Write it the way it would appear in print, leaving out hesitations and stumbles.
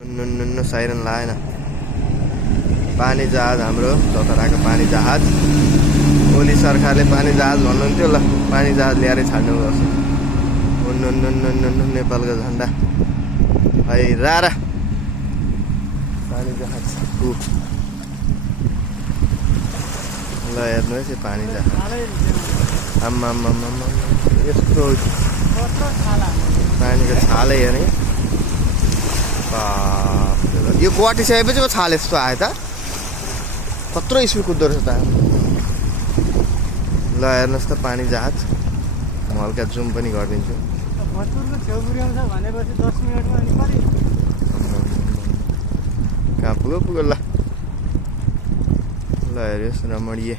नुन्नु siren लाएन। पानी जहाज हाम्रो चतराको पानी जहाज। ओली सरकारले पानी जहाज भन्नुहुन्थ्यो, ल पानी जहाज ल्याएर छाड्नु पर्छ। नुन्नु नेपालको झन्डा हैरारा पानी जहाज। ल हेर्नुहोस् यो पानी जहाज। आम्मा यस्तो पानीको छालै हेर्ने। यो गुवाटिसकेपछि पो छाल यस्तो आयो त। कत्रो स्पिड कुद्दो रहेछ त। ल हेर्नुहोस् त पानी जहाज। म हल्का जुम पनि गरिदिन्छु। कहाँ पुग्यो ल हेर्नुहोस् रमणीय।